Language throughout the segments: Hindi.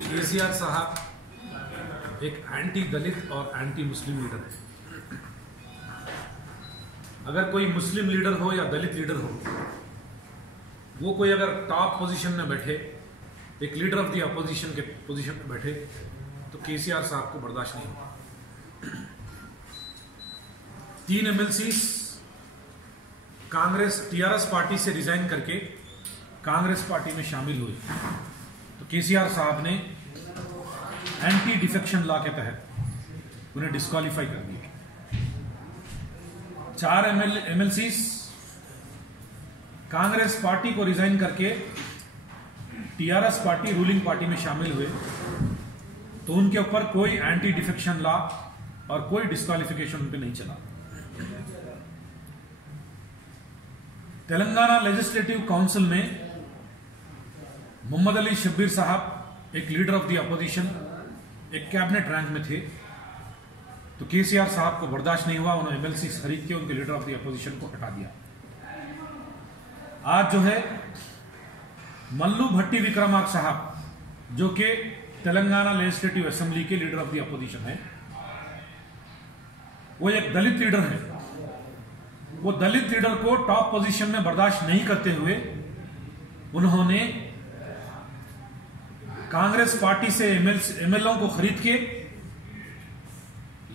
केसीआर साहब एक एंटी दलित और एंटी मुस्लिम लीडर है। अगर कोई मुस्लिम लीडर हो या दलित लीडर हो, वो कोई अगर टॉप पोजीशन में बैठे, एक लीडर ऑफ द अपोजिशन के पोजीशन में बैठे, तो केसीआर साहब को बर्दाश्त नहीं होगा। 3 एमएलसीज कांग्रेस टीआरएस पार्टी से रिजाइन करके कांग्रेस पार्टी में शामिल हुए, तो केसीआर साहब ने एंटी डिफेक्शन लॉ के तहत उन्हें डिस्क्वालीफाई कर दिया। 4 एमएलसीज कांग्रेस पार्टी को रिजाइन करके टीआरएस पार्टी रूलिंग पार्टी में शामिल हुए, तो उनके ऊपर कोई एंटी डिफेक्शन लॉ और कोई डिस्क्वालिफिकेशन उन पे नहीं चला। तेलंगाना लेजिस्लेटिव काउंसिल में मोहम्मद अली शब्बीर साहब एक लीडर ऑफ द अपोजिशन, एक कैबिनेट रैंक में थे, तो केसीआर साहब को बर्दाश्त नहीं हुआ, उन्होंने एमएलसी खरीद के उनके लीडर ऑफ द अपोजिशन को हटा दिया। आज जो है मल्लू भट्टी विक्रमार्क साहब, जो कि तेलंगाना लेजिस्लेटिव असेंबली के लीडर ऑफ द अपोजिशन है, वो एक दलित लीडर है। वो दलित लीडर को टॉप पोजीशन में बर्दाश्त नहीं करते हुए उन्होंने कांग्रेस पार्टी से एमएलओ को खरीद के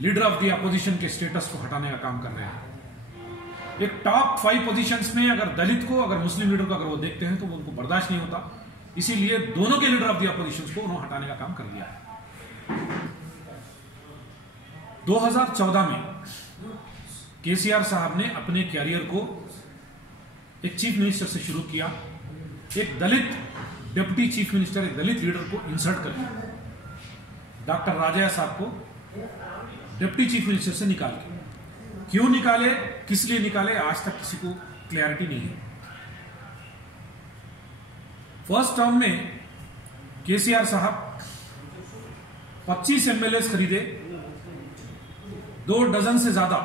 लीडर ऑफ द अपोजिशन के स्टेटस को हटाने का काम कर रहे हैं। एक टॉप 5 पोजीशंस में अगर दलित को, अगर मुस्लिम लीडर को अगर वो देखते हैं तो वो उनको बर्दाश्त नहीं होता, इसीलिए दोनों के लीडर ऑफ द अपोजिशन को उन्होंने हटाने का काम कर दिया है। 2014 में केसीआर साहब ने अपने कैरियर को एक चीफ मिनिस्टर से शुरू किया। एक दलित डिप्टी चीफ मिनिस्टर, एक दलित लीडर को इंसल्ट करके डॉक्टर राजया साहब को डिप्टी चीफ मिनिस्टर से निकाल के, क्यों निकाले, किस लिए निकाले, आज तक किसी को क्लैरिटी नहीं है। फर्स्ट टर्म में केसीआर साहब 25 एमएलए खरीदे, 2 डजन से ज्यादा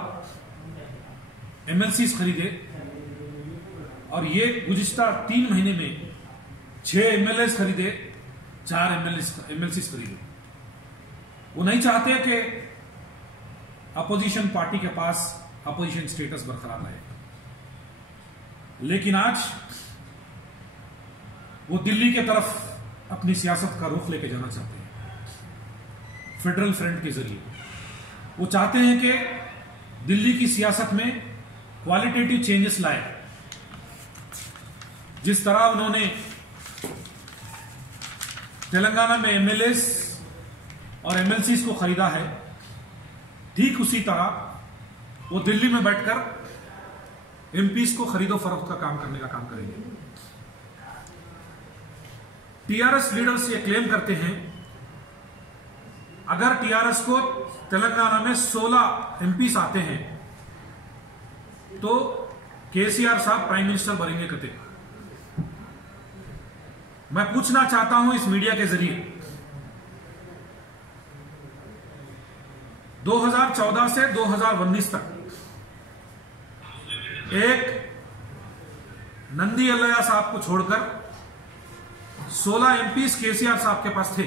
एमएलसीज खरीदे, और ये गुज़िश्ता 3 महीने में 6 एमएलए खरीदे, 4 एमएलसीज खरीदे। वो नहीं चाहते कि अपोजिशन पार्टी के पास अपोजिशन स्टेटस बरकरार रहे, लेकिन आज वो दिल्ली के तरफ अपनी सियासत का रुख लेके जाना चाहते हैं। फेडरल फ्रंट के जरिए वो चाहते हैं कि दिल्ली की सियासत में क्वालिटेटिव चेंजेस लाए। जिस तरह उन्होंने तेलंगाना में एमएलएस और एमएलसीज को खरीदा है, ठीक उसी तरह वो दिल्ली में बैठकर एमपीज को खरीदो फरोख्त का काम करने का काम करेंगे। टीआरएस लीडर्स ये क्लेम करते हैं, अगर टीआरएस को तेलंगाना में 16 एमपीज आते हैं तो केसीआर साहब प्राइम मिनिस्टर बनेंगे कहते। मैं पूछना चाहता हूं इस मीडिया के जरिए, 2014 से 2019 तक एक नंदी अल्लैया साहब को छोड़कर 16 एमपीज केसीआर साहब के पास थे।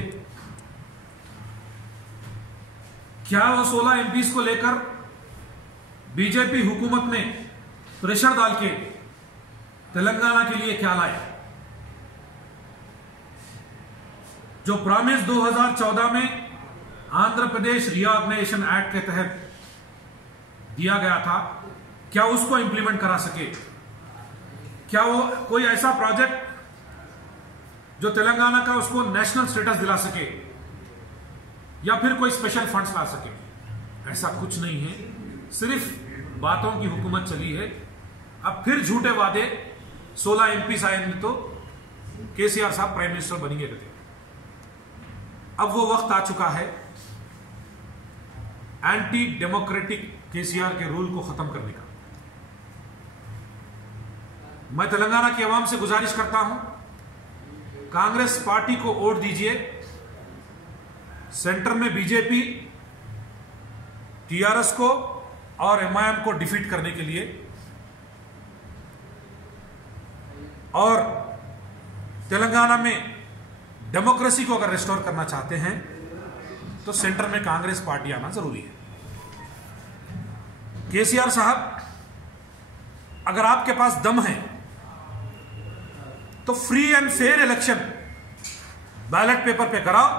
क्या वो 16 एमपीज को लेकर बीजेपी हुकूमत ने प्रेशर डाल के तेलंगाना के लिए क्या लाए? जो प्रॉमिस 2014 में आंध्र प्रदेश रीऑर्गेनाइजेशन एक्ट के तहत दिया गया था, क्या उसको इंप्लीमेंट करा सके? क्या वो कोई ऐसा प्रोजेक्ट जो तेलंगाना का उसको नेशनल स्टेटस दिला सके, या फिर कोई स्पेशल फंड्स ला सके? ऐसा कुछ नहीं है, सिर्फ बातों की हुकूमत चली है। अब फिर झूठे वादे, 16 एमपी आएंगे तो केसीआर साहब प्राइम मिनिस्टर बनेंगे कहते। अब वो वक्त आ चुका है एंटी डेमोक्रेटिक केसीआर के रूल को खत्म करने का। मैं तेलंगाना की आवाम से गुजारिश करता हूं, कांग्रेस पार्टी को वोट दीजिए। सेंटर में बीजेपी, टीआरएस को और एमआईएम को डिफीट करने के लिए, और तेलंगाना में डेमोक्रेसी को अगर रिस्टोर करना चाहते हैं तो सेंटर में कांग्रेस पार्टी आना जरूरी है। केसीआर साहब, अगर आपके पास दम है तो free and fair election ballot paper पे कराओ।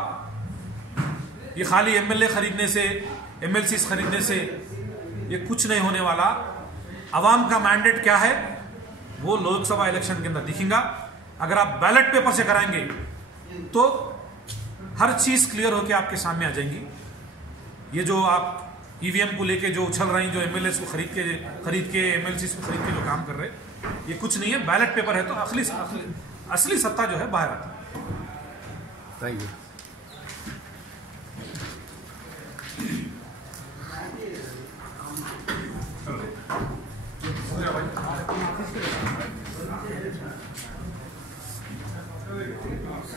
ये खाली एमएलए खरीदने से, एमएलसी खरीदने से ये कुछ नहीं होने वाला। अवाम का मैंडेट क्या है वो लोकसभा इलेक्शन के अंदर दिखेगा। अगर आप बैलेट पेपर से कराएंगे तो हर चीज क्लियर होकर आपके सामने आ जाएंगी। ये जो आप ईवीएम को लेके जो उछल रही, जो एमएलए को खरीद के एमएलसी को खरीद के जो काम कर रहे, ये कुछ नहीं है। बैलेट पेपर है तो असली सत्ता जो है बाहर आती है। Thank you.